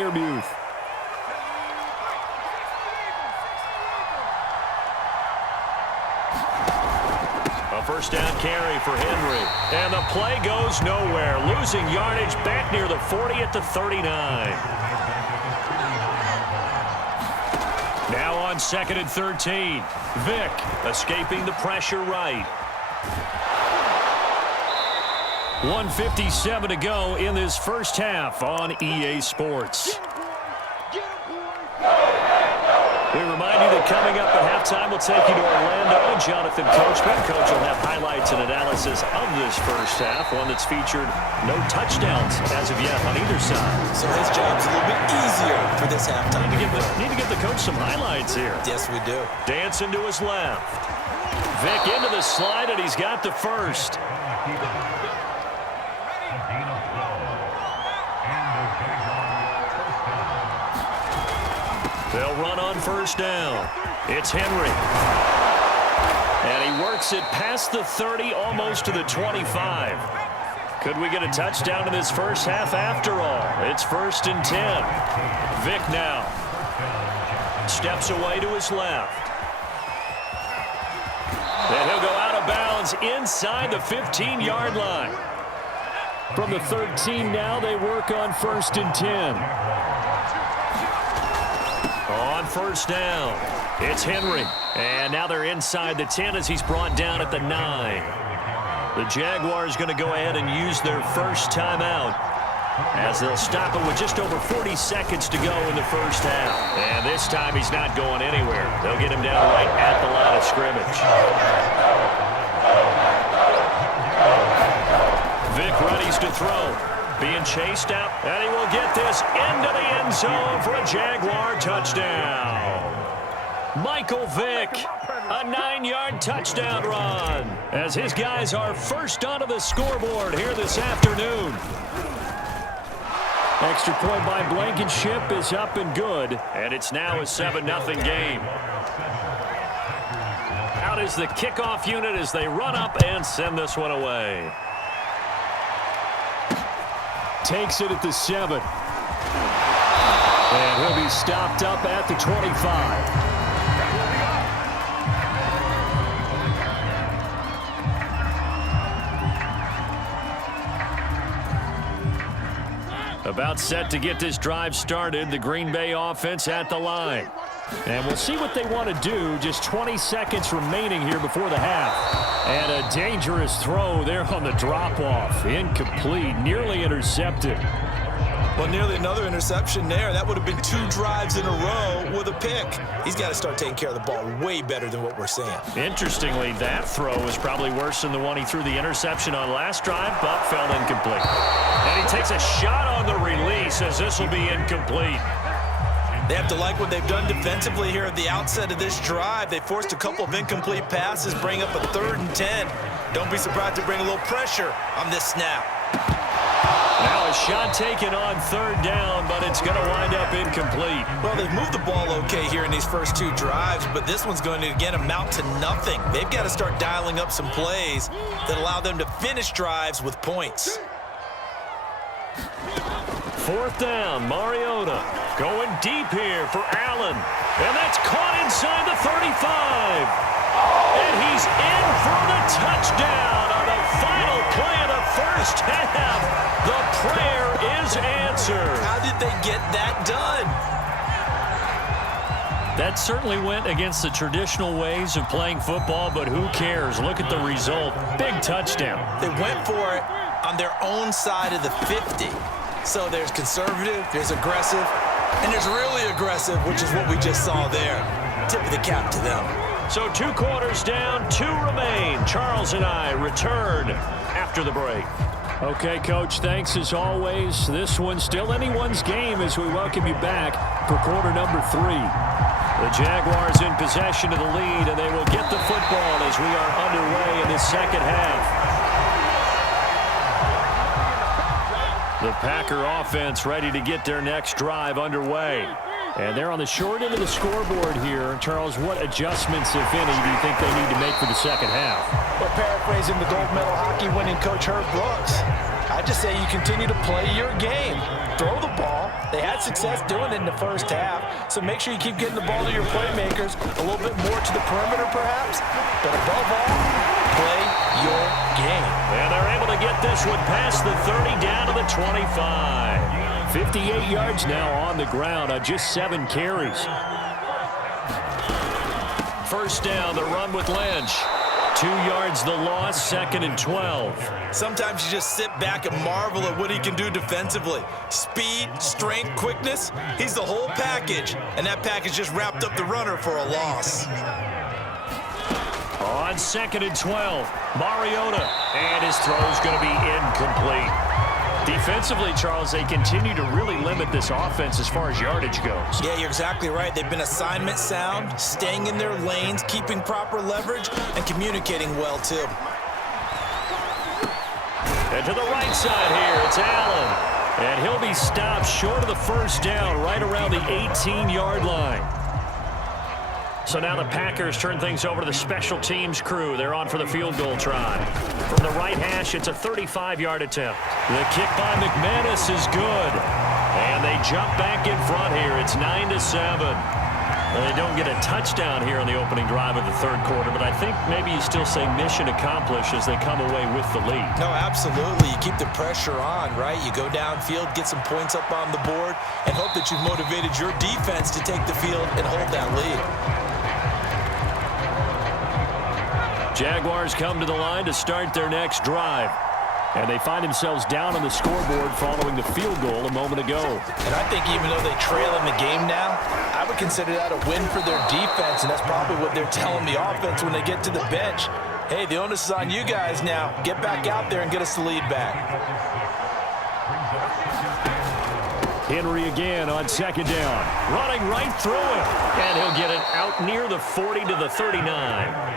Freiermuth. A first down carry for Henry. And the play goes nowhere. Losing yardage back near the 40 at the 39. Now on 2nd and 13. Vick escaping the pressure right. 1:57 to go in this first half on EA Sports. We remind you that coming up at halftime, we'll take you to Orlando. Jonathan Coachman. Coach will have highlights and analysis of this first half, one that's featured no touchdowns as of yet on either side. So his job's a little bit easier for this halftime. Need to give the coach some highlights here. Yes, we do. Dancing to his left. Vick into the slide, and he's got the first. They'll run on first down. It's Henry. And he works it past the 30, almost to the 25. Could we get a touchdown in this first half after all? It's 1st and 10. Vick now. Steps away to his left. And he'll go out of bounds inside the 15-yard line. From the 13 now, they work on 1st and 10. On first down, it's Henry. And now they're inside the 10 as he's brought down at the 9. The Jaguars going to go ahead and use their first timeout as they'll stop it with just over 40 seconds to go in the first half. And this time he's not going anywhere. They'll get him down right at the line of scrimmage. Vick readies to throw. Being chased out, and he will get this into the end zone for a Jaguar touchdown. Michael Vick, a 9-yard touchdown run, as his guys are first onto the scoreboard here this afternoon. Extra point by Blankenship is up and good, and it's now a 7-0 game. Out is the kickoff unit as they run up and send this one away. Takes it at the 7. And he'll be stopped up at the 25. About set to get this drive started, the Green Bay offense at the line. And we'll see what they want to do. Just 20 seconds remaining here before the half. And a dangerous throw there on the drop-off. Incomplete, nearly intercepted. Well, nearly another interception there. That would have been 2 drives in a row with a pick. He's got to start taking care of the ball way better than what we're seeing. Interestingly, that throw was probably worse than the one he threw the interception on last drive, but fell incomplete. And he takes a shot on the release as this will be incomplete. They have to like what they've done defensively here at the outset of this drive. They forced a couple of incomplete passes, bring up a 3rd and 10. Don't be surprised to bring a little pressure on this snap. Now a shot taken on 3rd down, but it's going to wind up incomplete. Well, they've moved the ball okay here in these first 2 drives, but this one's going to, again, amount to nothing. They've got to start dialing up some plays that allow them to finish drives with points. 4th down, Mariota going deep here for Allen. And that's caught inside the 35. And he's in for the touchdown on the final play of the first half. The prayer is answered. How did they get that done? That certainly went against the traditional ways of playing football, but who cares? Look at the result. Big touchdown. They went for it on their own side of the 50. So there's conservative, there's aggressive, and there's really aggressive, which is what we just saw there. Tip of the cap to them. So 2 quarters down, 2 remain. Charles and I return after the break. Okay, Coach, thanks as always. This one's still anyone's game as we welcome you back for quarter number 3. The Jaguars in possession of the lead, and they will get the football as we are underway in the second half. The Packer offense ready to get their next drive underway. And they're on the short end of the scoreboard here. Charles, what adjustments, if any, do you think they need to make for the second half? Well, paraphrasing the gold medal hockey winning coach Herb Brooks, I just say you continue to play your game. throw the ball. They had success doing it in the first half, so make sure you keep getting the ball to your playmakers, a little bit more to the perimeter perhaps, but above all, play your game. And they're able to get this one past the 30 down to the 25. 58 yards now on the ground on just 7 carries. First down, the run with Lynch. 2 yards the loss, 2nd and 12. Sometimes you just sit back and marvel at what he can do defensively. Speed, strength, quickness, he's the whole package. And that package just wrapped up the runner for a loss. On 2nd and 12, Mariota, and his throw is going to be incomplete. Defensively, Charles, they continue to really limit this offense as far as yardage goes. Yeah, you're exactly right. They've been assignment sound, staying in their lanes, keeping proper leverage, and communicating well, too. And to the right side here, it's Allen. And he'll be stopped short of the first down, right around the 18-yard line. So now the Packers turn things over to the special teams crew. They're on for the field goal try. From the right hash, it's a 35-yard attempt. The kick by McManus is good. And they jump back in front here. It's 9-7. Well, they don't get a touchdown here on the opening drive of the third quarter, but I think maybe you still say mission accomplished as they come away with the lead. No, absolutely. You keep the pressure on, right? You go downfield, get some points up on the board, and hope that you've motivated your defense to take the field and hold that lead. Jaguars come to the line to start their next drive. And they find themselves down on the scoreboard following the field goal a moment ago. And I think even though they trail in the game now, I would consider that a win for their defense, and that's probably what they're telling the offense when they get to the bench. Hey, the onus is on you guys now. Get back out there and get us the lead back. Henry again on 2nd down. Running right through him. And he'll get it out near the 40 to the 39.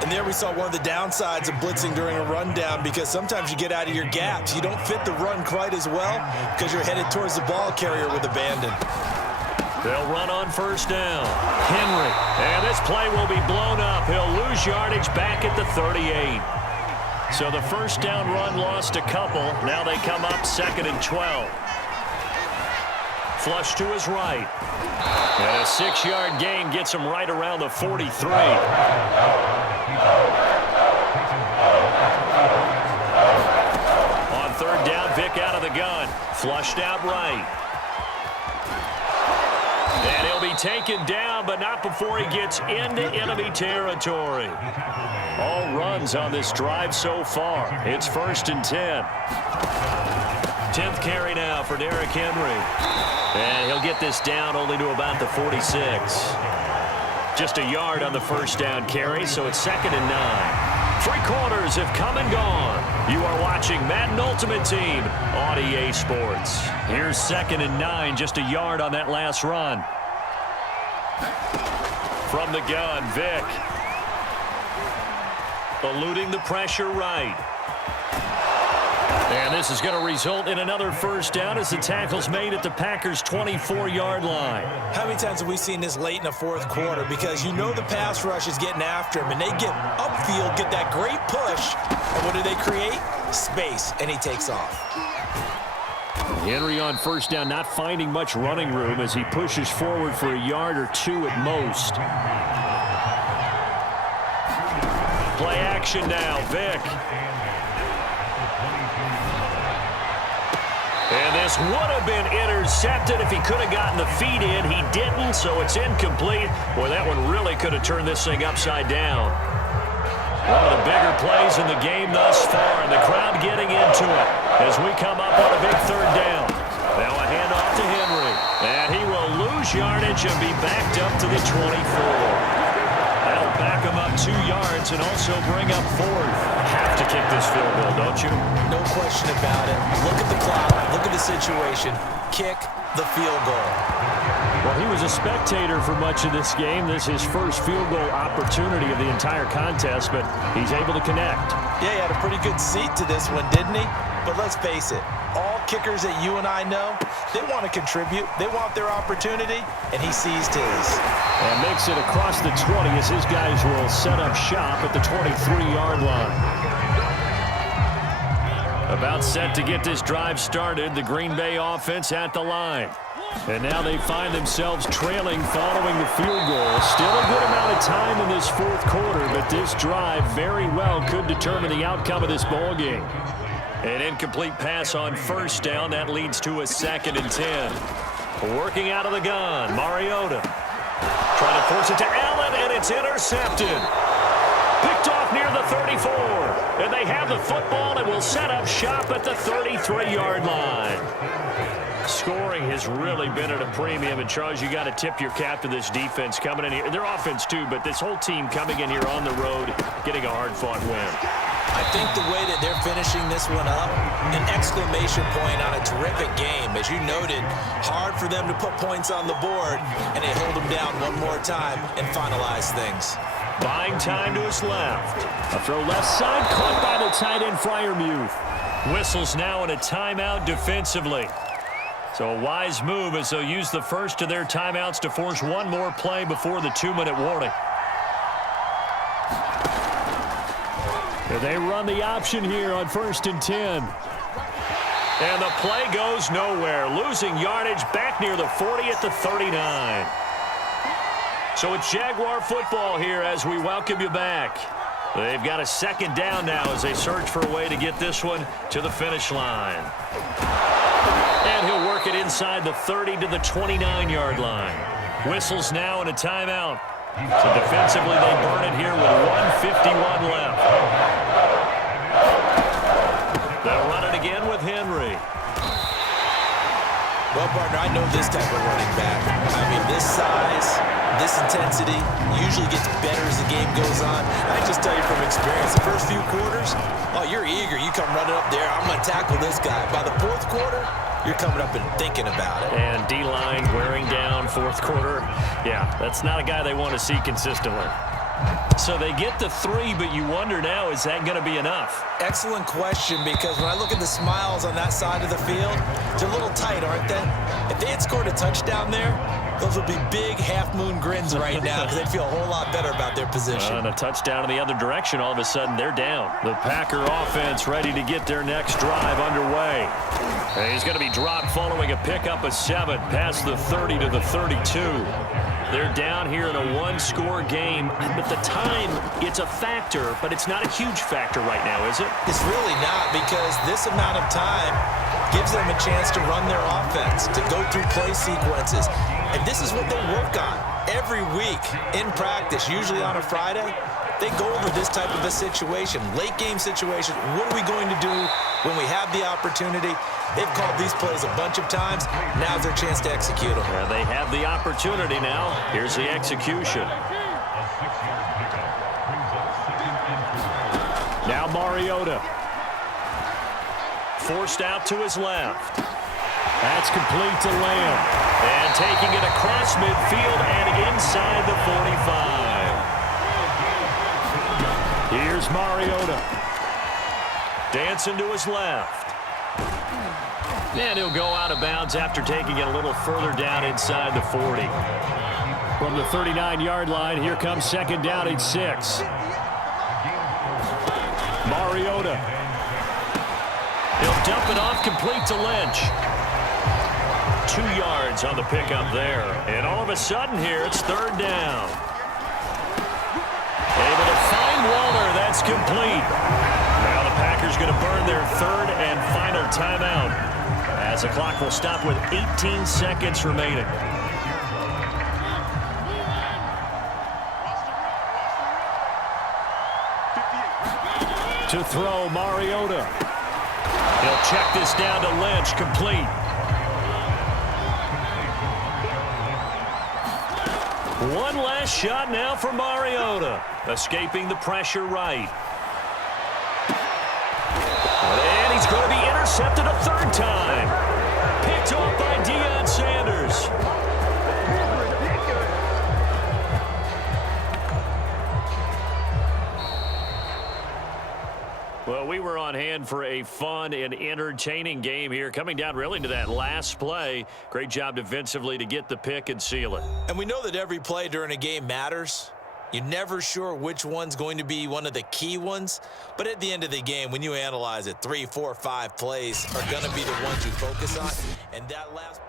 And there we saw one of the downsides of blitzing during a rundown, because sometimes you get out of your gaps. You don't fit the run quite as well because you're headed towards the ball carrier with abandon. They'll run on first down. Henry. And this play will be blown up. He'll lose yardage back at the 38. So the first down run lost a couple. Now they come up 2nd and 12. Flush to his right. And a 6-yard gain gets him right around the 43. On 3rd down, Vick out of the gun. Flushed out right. And he'll be taken down, but not before he gets into enemy territory. All runs on this drive so far. It's 1st and 10. 10th carry now for Derrick Henry. And he'll get this down only to about the 46. Just a yard on the first down carry, so it's 2nd and 9. 3 quarters have come and gone. You are watching Madden Ultimate Team on EA Sports. Here's 2nd and 9, just a yard on that last run. From the gun, Vick. Eluding the pressure right. And this is going to result in another first down as the tackle's made at the Packers' 24-yard line. How many times have we seen this late in the fourth quarter? Because you know the pass rush is getting after him, and they get upfield, get that great push, and what do they create? Space, and he takes off. Henry on first down, not finding much running room as he pushes forward for a yard or 2 at most. Play action now, Vick. And this would have been intercepted if he could have gotten the feet in. He didn't, so it's incomplete. Boy, that one really could have turned this thing upside down. One of the bigger plays in the game thus far, and the crowd getting into it as we come up on a big 3rd down. Now a handoff to Henry, and he will lose yardage and be backed up to the 24. That'll back him up 2 yards and also bring up 4th. Have to kick this field goal, don't you? No question about it. Look at the clock. Look at the situation. Kick the field goal. Well, he was a spectator for much of this game. This is his first field goal opportunity of the entire contest, but he's able to connect. Yeah, he had a pretty good seat to this one, didn't he? But let's face it, all kickers that you and I know, they want to contribute. They want their opportunity, and he seized his. And makes it across the 20 as his guys will set up shop at the 23-yard line. About set to get this drive started, the Green Bay offense at the line. And now they find themselves trailing following the field goal. Still a good amount of time in this fourth quarter, but this drive very well could determine the outcome of this ball game. An incomplete pass on first down. That leads to a 2nd and 10. Working out of the gun, Mariota. Trying to force it to Allen, and it's intercepted. Picked off near the 34. And they have the football and will set up shop at the 33-yard line. Scoring has really been at a premium. And, Charles, you got to tip your cap to this defense coming in here. Their offense, too, but this whole team coming in here on the road, getting a hard-fought win. I think the way that they're finishing this one up, an exclamation point on a terrific game. As you noted, hard for them to put points on the board, and they hold them down one more time and finalize things. Buying time to his left. A throw left side, caught by the tight end, Freiermuth. Whistles now in a timeout defensively. So a wise move as they'll use the first of their timeouts to force one more play before the 2-minute warning. And they run the option here on 1st and 10. And the play goes nowhere. Losing yardage back near the 40 at the 39. So it's Jaguar football here as we welcome you back. They've got a 2nd down now as they search for a way to get this one to the finish line. And he'll work it inside the 30 to the 29-yard line. Whistles now in a timeout. So defensively they burn it here with 1:51 left. They'll run it again with Henry. Well, partner, I know this type of running back. I mean, this size, this intensity usually gets better as the game goes on. I just tell you from experience, the first few quarters, oh, you're eager. You come running up there, I'm going to tackle this guy. By the 4th quarter, you're coming up and thinking about it. And D-line wearing down 4th quarter. Yeah, that's not a guy they want to see consistently. So they get the 3, but you wonder now, is that going to be enough? Excellent question, because when I look at the smiles on that side of the field, they're a little tight, aren't they? If they had scored a touchdown there, those would be big half-moon grins right now because they'd feel a whole lot better about their position. And a touchdown in the other direction, all of a sudden they're down. The Packer offense ready to get their next drive underway. And he's going to be dropped following a pickup of 7 past the 30 to the 32. They're down here in a 1-score game. But the time, it's a factor, but it's not a huge factor right now, is it? It's really not, because this amount of time gives them a chance to run their offense, to go through play sequences. And this is what they work on every week in practice, usually on a Friday. They go over this type of a situation, late game situation. What are we going to do when we have the opportunity? They've called these plays a bunch of times. Now's their chance to execute them. Yeah, they have the opportunity now. Here's the execution. Now Mariota. Forced out to his left. That's complete to Lamb. And taking it across midfield and inside the 45. Here's Mariota. Dancing to his left. And he'll go out of bounds after taking it a little further down inside the 40. From the 39-yard line, here comes 2nd down and 6. Mariota. He'll dump it off complete to Lynch. 2 yards on the pickup there. And all of a sudden here, it's 3rd down. Able to find Waller. That's complete. Now the Packers going to burn their 3rd and final timeout, as the clock will stop with 18 seconds remaining. To throw, Mariota. He'll check this down to Lynch, complete. One last shot now for Mariota. Escaping the pressure right. And he's going to be intercepted a 3rd time. Picked off by Deion Sanders. Well, we were on hand for a fun and entertaining game here, coming down really to that last play. Great job defensively to get the pick and seal it. And we know that every play during a game matters. You're never sure which one's going to be one of the key ones, but at the end of the game, when you analyze it, 3, 4, 5 plays are going to be the ones you focus on, and that last